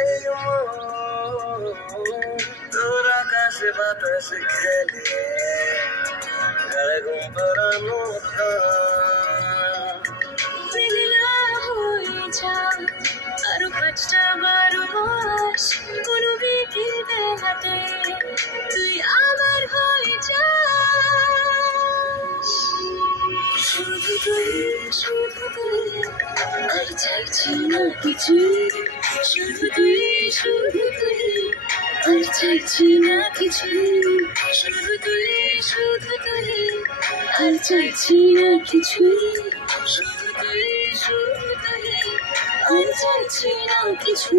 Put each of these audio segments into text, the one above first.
এই তোর আকাশে বাতাসে খেলে গায়ে ঘুম পড়ানো আরো 5টা 12 মাস কোনো বিকেল বেলাতে তুই আমার হয়ে যাস শুধু তুই আর চাইছি না কিছু শুধু তুই আর চাইছি না কিছু শুধু তুই আর চাইছি না কিছু শুধু তুই আর চাইছি না কিছু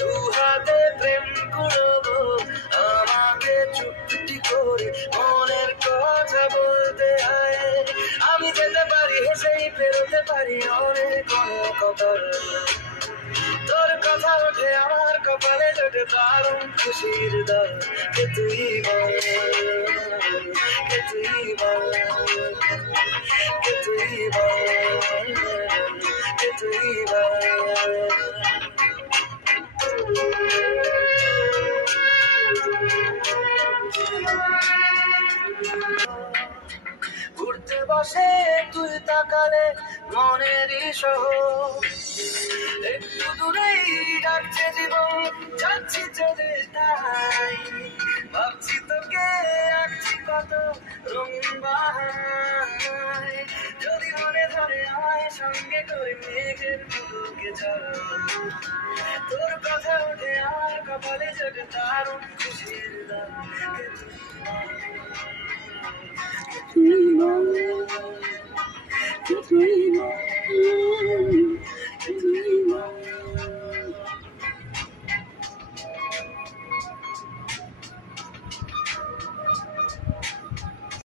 দু হাতে প্রেম করবো আমাকে চুপটি করে মনের কথা বলতে হয় আমি যেতে পারি হেসেই পেরোতে পারি অনেক কপাল তোর কথা ওঠে আমার কপালে জোটে দারুণ খুশির দল কে তুই বল কে তুই বল কে তুই বল কে তুই বল উঠতে বসে তুই তাকালে মনেরই শহর একটু দূরেই ডাকছে জীবন যাচ্ছি চলে তাই ভাবছি তোকে আঁকছি কত রঙিন বাহায় যদি মনে ধরে আমায় সঙ্গে করে মেঘের মুখে চল তোর কথা ওঠে আমার কপালে জোটে দারুণ খুশির দাম তুই